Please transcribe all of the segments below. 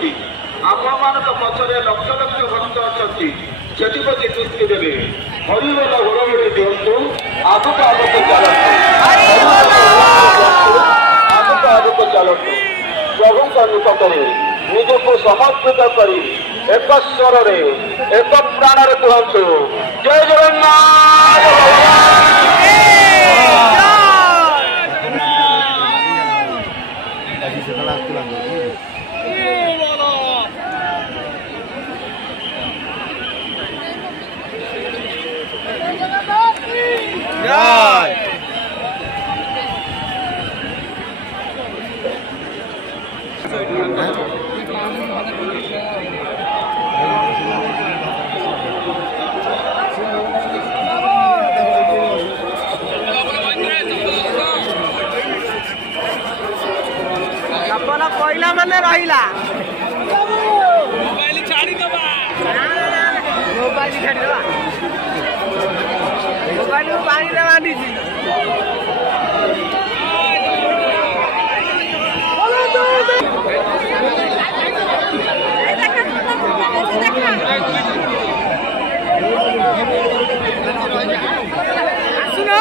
अछंती आपण मान पछरे लक्ष लक्ष भक्त अछंती सेप्रति दृष्टि देवे हरिबोल हुड़हुड़ी दिंतु आगक आगक चलतु आगक आगक चलतु प्रभु निकट में निजक समर्पित कर एक स्वर एक प्राण कहतु जय जगन्नाथ। पहिला माने रहिला मोबाइल छाड़ी दबा मोबाइल छाड़ी दबा मोबाइल को पानी दबा दीजी सुनो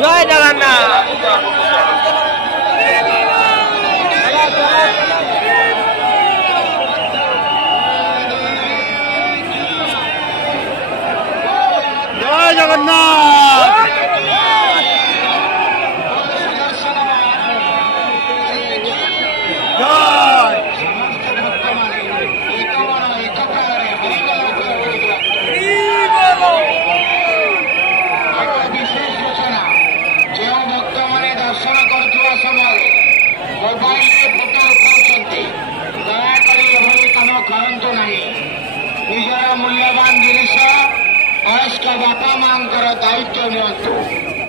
जय जगन्नाथ। जय जगन्नाथ। निजर मूल्यवान जिनिस वयस्क बापा मां दायित्व नियंतु।